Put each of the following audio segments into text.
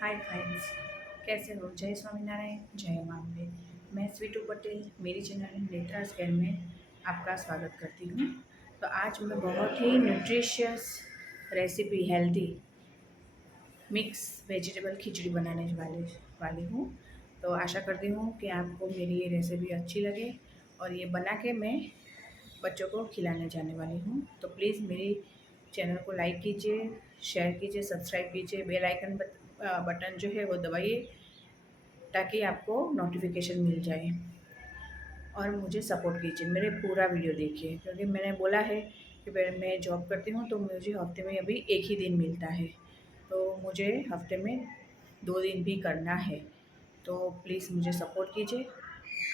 Hi friends, कैसे हो? जय स्वामीनारायण, जय माँ अम्बे। मैं स्वीटू पटेल मेरी चैनल नेत्रास केयर में आपका स्वागत करती हूँ। तो आज मैं बहुत ही nutritious recipe healthy mix vegetable khichdi बनाने वाली हूँ। तो आशा करती हूँ कि आपको मेरी ये रेसिपी अच्छी लगे और ये बना के मैं बच्चों को खिलाने जाने वाली हूँ। तो प्लीज़ मेरी चैनल को लाइक कीजिए, शेयर कीजिए, सब्सक्राइब कीजिए, बेल आइकन बटन जो है वो दबाइए ताकि आपको नोटिफिकेशन मिल जाए। और मुझे सपोर्ट कीजिए, मेरे पूरा वीडियो देखिए, क्योंकि मैंने बोला है कि मैं जॉब करती हूँ तो मुझे हफ्ते में अभी एक ही दिन मिलता है। तो मुझे हफ्ते में 2 दिन भी करना है। तो प्लीज़ मुझे सपोर्ट कीजिए,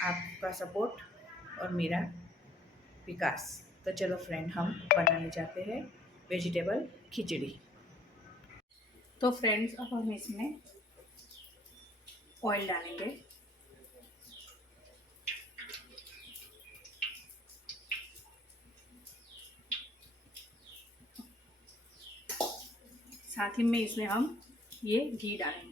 आपका सपोर्ट और मेरा विकास। तो चलो फ्रेंड, हम बनाने जाते हैं वेजिटेबल खिचड़ी। तो फ्रेंड्स, अब हम इसमें ऑयल डालेंगे। साथ ही में इसमें हम ये घी डालेंगे।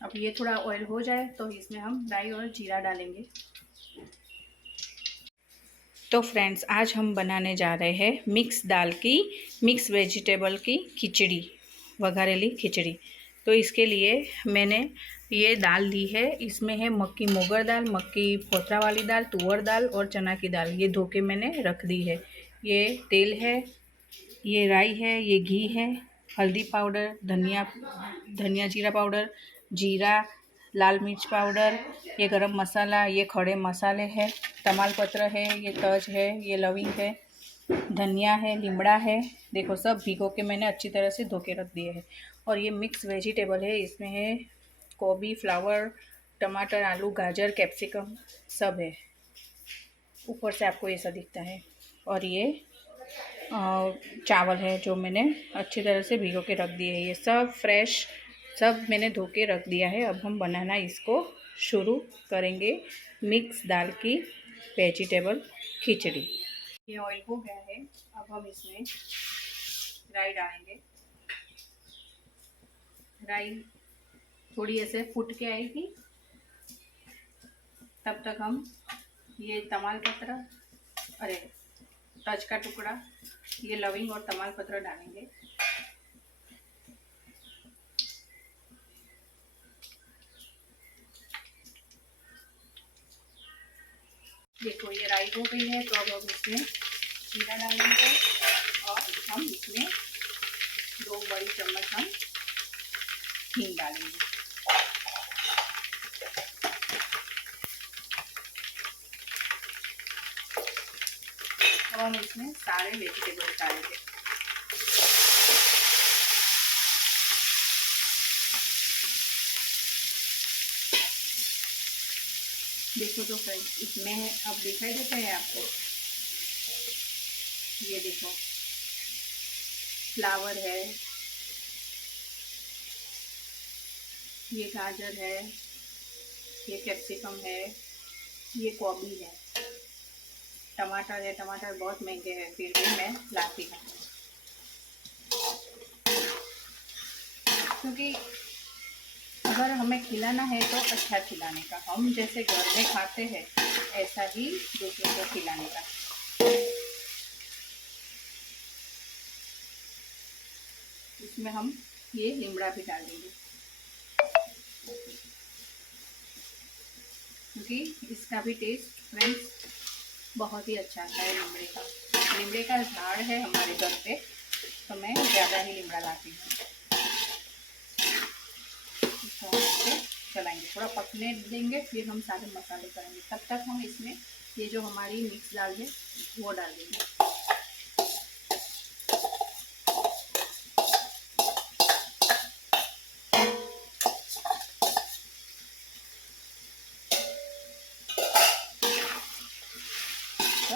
अब ये थोड़ा ऑयल हो जाए तो इसमें हम राई और जीरा डालेंगे। तो फ्रेंड्स, आज हम बनाने जा रहे हैं मिक्स वेजिटेबल की खिचड़ी, वघारेली खिचड़ी। तो इसके लिए मैंने ये दाल ली है। इसमें है मक्की मोगर दाल, मक्की फोथरा वाली दाल, तुअर दाल और चना की दाल। ये धो के मैंने रख दी है। ये तेल है, ये राई है, ये घी है, हल्दी पाउडर, धनिया धनिया जीरा पाउडर, जीरा, लाल मिर्च पाउडर, ये गरम मसाला, ये खड़े मसाले हैं, तमालपत्र है, ये तज है, ये लविंग है, धनिया है, लीमड़ा है। देखो, सब भिगो के मैंने अच्छी तरह से धो के रख दिए है। और ये मिक्स वेजिटेबल है, इसमें है गोभी, फ्लावर, टमाटर, आलू, गाजर, कैप्सिकम सब है। ऊपर से आपको ऐसा दिखता है। और ये चावल है जो मैंने अच्छी तरह से भिगो के रख दिए है। ये सब फ्रेश, सब मैंने धो के रख दिया है। अब हम बनाना इसको शुरू करेंगे, मिक्स दाल की वेजिटेबल खिचड़ी। ये ऑयल हो गया है। अब हम इसमें राई डालेंगे। राई थोड़ी ऐसे फूट के आएगी तब तक हम ये तमालपत्र, अरे तज का टुकड़ा, ये लविंग और तमालपत्र डालेंगे। देखो, ये राई हो गई है। तो अब हम इसमें जीरा डालेंगे और हम इसमें 2 बड़ी चम्मच हम हींग डालेंगे। अब हम इसमें सारे वेजिटेबल्स डालेंगे। देखो तो फ्रेंड्स, इसमें अब दिखाई देता है आपको, ये देखो, फ्लावर है, ये गाजर है, ये कैप्सिकम है, ये गोभी है, टमाटर है। टमाटर बहुत महंगे हैं, फिर भी मैं लाती हूँ, क्योंकि अगर हमें खिलाना है तो अच्छा खिलाने का, हम जैसे घर में खाते हैं ऐसा ही दूसरों को खिलाने का। इसमें हम ये लीमड़ा भी डाल देंगे, क्योंकि इसका भी टेस्ट फ्रेंड्स बहुत ही अच्छा आता है लीमड़े का। लीमड़े का झाड़ है हमारे घर पे, तो मैं ज़्यादा ही लीमड़ा लाती हूँ। इसको हम चलाएंगे, थोड़ा पकने देंगे, फिर हम सारे मसाले करेंगे। तब तक हम इसमें ये जो हमारी मिक्स दाल है वो डाल देंगे।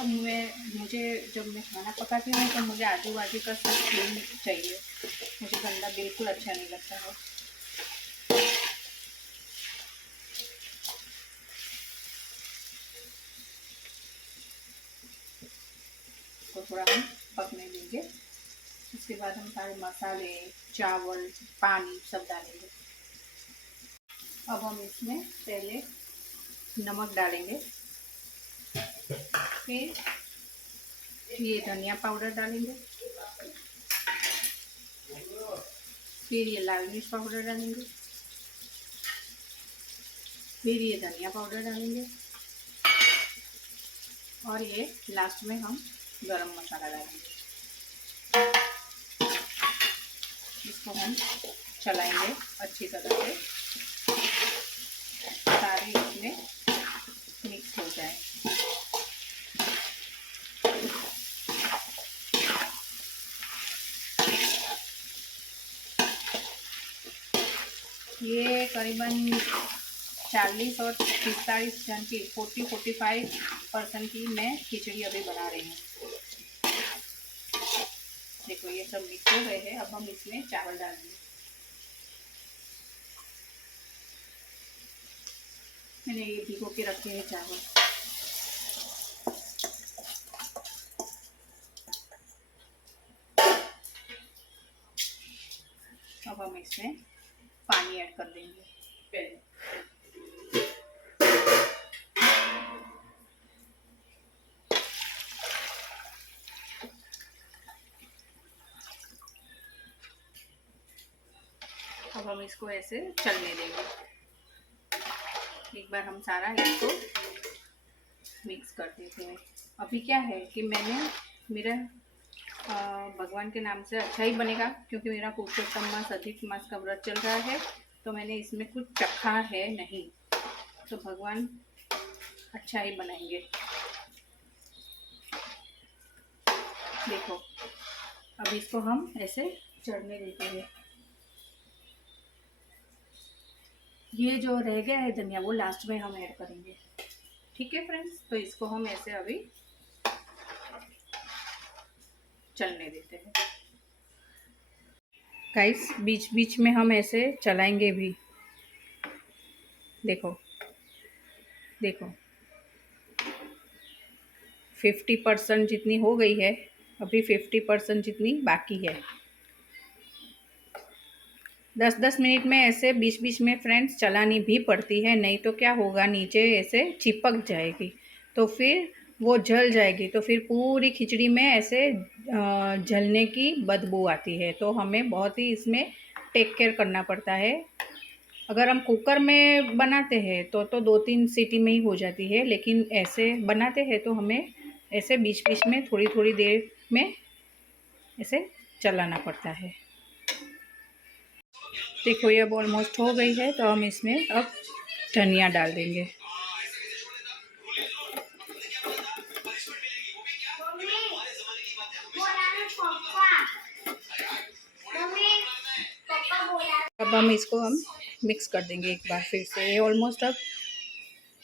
अब मुझे जब मैं खाना पकाती हूँ तो मुझे आजू बाजू का सब क्लीन चाहिए, मुझे गंदा बिल्कुल अच्छा नहीं लगता है। तो थोड़ा हम पकने देंगे, उसके बाद हम सारे मसाले, चावल, पानी सब डालेंगे। अब हम इसमें पहले नमक डालेंगे, फिर ये धनिया पाउडर डालेंगे, फिर ये लाल मिर्च पाउडर डालेंगे, फिर ये धनिया पाउडर डालेंगे और ये लास्ट में हम गरम मसाला डालेंगे। इसको हम चलाएंगे अच्छी तरह से, सारे इसमें मिक्स हो जाए। ये करीबन 40 और 45 जन की 40-45% की मैं खिचड़ी अभी बना रही हूँ। देखो ये सब मिक्स हो गए हैं। अब हम इसमें चावल डालेंगे। मैंने ये भिगो के रखे हैं चावल। अब हम इसमें पानी ऐड कर देंगे पहले। अब हम इसको ऐसे चलने देंगे। एक बार हम सारा इसको मिक्स कर देते हैं। अभी क्या है कि मैंने मेरा भगवान के नाम से अच्छा ही बनेगा, क्योंकि मेरा पुरुषोत्तम मास अधिक मास का व्रत चल रहा है, तो मैंने इसमें कुछ चखा है नहीं, तो भगवान अच्छा ही बनाएंगे। देखो अब इसको हम ऐसे चढ़ने देते हैं। ये जो रह गया है धनिया वो लास्ट में हम ऐड करेंगे। ठीक है फ्रेंड्स, तो इसको हम ऐसे अभी चलने देते हैं। गाइस बीच बीच में हम ऐसे चलाएंगे भी। देखो देखो 50% जितनी हो गई है, अभी 50% जितनी बाकी है। 10-10 मिनट में ऐसे बीच बीच में फ्रेंड्स चलानी भी पड़ती है, नहीं तो क्या होगा, नीचे ऐसे चिपक जाएगी तो फिर वो जल जाएगी, तो फिर पूरी खिचड़ी में ऐसे जलने की बदबू आती है। तो हमें बहुत ही इसमें टेक केयर करना पड़ता है। अगर हम कुकर में बनाते हैं तो 2-3 सीटी में ही हो जाती है, लेकिन ऐसे बनाते हैं तो हमें ऐसे बीच बीच में थोड़ी थोड़ी देर में ऐसे चलाना पड़ता है। देखो ये अब ऑलमोस्ट हो गई है, तो हम इसमें अब धनिया डाल देंगे। अब हम इसको मिक्स कर देंगे एक बार फिर से। ये ऑलमोस्ट अब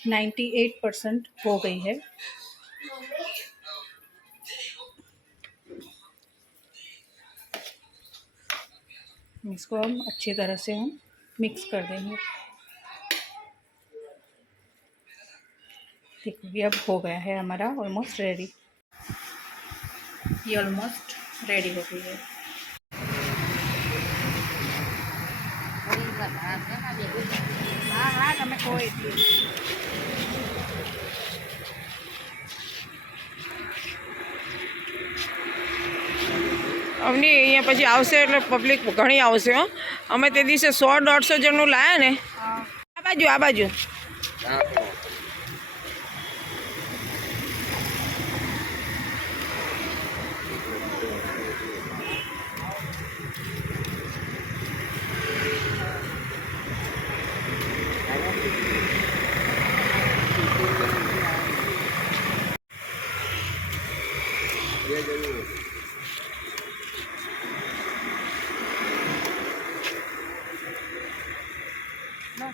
98% हो गई है। इसको हम अच्छी तरह से मिक्स कर देंगे। देखो ये अब हो गया है हमारा ऑलमोस्ट रेडी। ये ऑलमोस्ट रेडी हो गई है। हाँ हाँ તમે કહો એટલી અમની અહીંયા પછી આવશે એટલે પબ્લિક ઘણી આવશે હો। અમે તે દિવસે 100-150 જણનું લાયા ને। આ બાજુ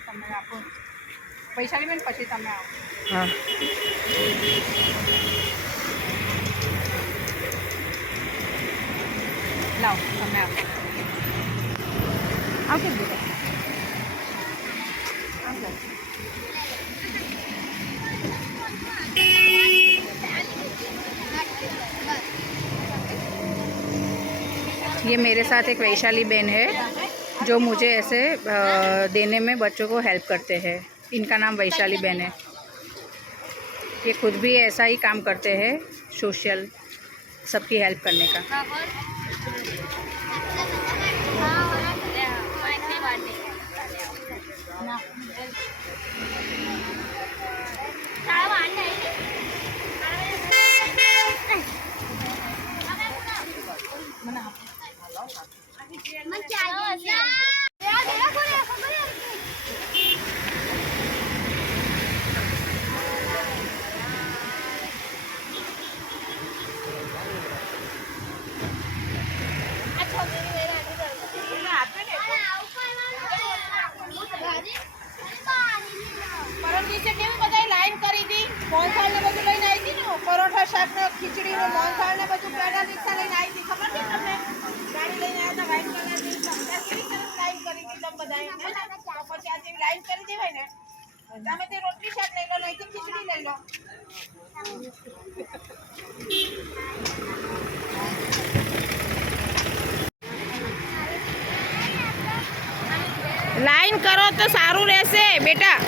તમે આપો પૈસા લઈને પછી તમે આવો। હા લાવો તમે આવો આવજો બેટા ये मेरे साथ एक वैशाली बहन है जो मुझे ऐसे देने में बच्चों को हेल्प करते हैं। इनका नाम वैशाली बहन है। ये खुद भी ऐसा ही काम करते हैं, सोशल सबकी हेल्प करने का। પરમ દિવસે કેવી બધાય લાઈન કરી હતી, મોહનથાળ ને બધું લઈને આવી હતી ને, પરોઠા શાક ને ખીચડી ને મોહનથાળ ને બધું પેડા રિક્ષા લઈને આવી હતી, ખબર છે તમને? ગાડી લઈને આવ્યા હતા વ્હાઈટ કલરની, તમને કેવી સરસ લાઈન કરી હતી તમે બધાએ, હે ને? તો પછી આ જેવી લાઈન કરી દેવાય ને, તમે તે રોટલી શાક લઈ લો, નહીં ખીચડી લઈ લો. લાઈન કરો તો સારું રહેશે બેટા.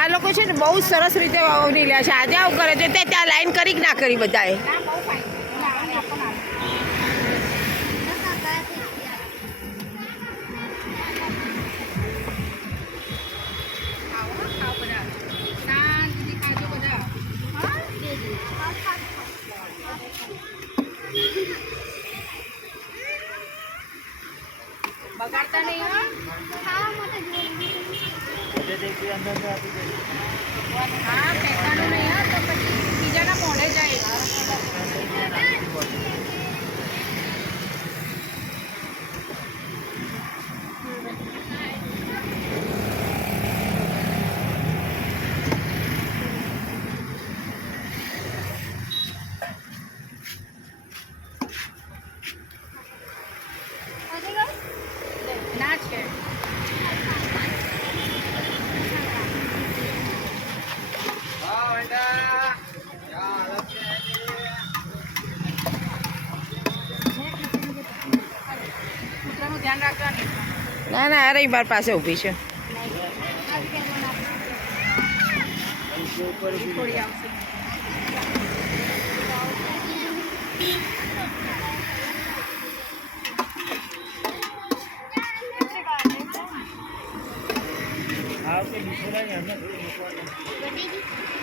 આ લોકો છે ને બહુ સરસ રીતે વાવણી લે છે. આજે આવું કરે છે તે ત્યાં લાઈન કરી કે ના કરી બધાએ. બગાડતા નહીં હા ફેંકવાનું નહીં હા, તો પછી બીજાના મોઢે જાય. ના છે ધ્યાન રાખવાની. ના ના અરે બાર પાસે ઊભી છે.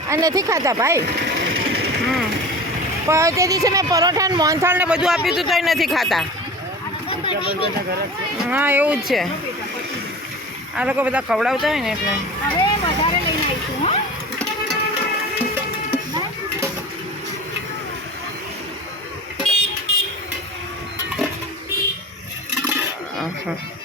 આ નથી ખાતા ભાઈ. પણ તે દિવસે મેં પરોઠા ને મોહનથાળ ને બધું આપ્યું હતું તોય નથી ખાતા. હા એવું જ છે. આ લોકો બધા ખવડાવતા હોય ને એટલે. હવે વધારે લઈને આવીશું હા.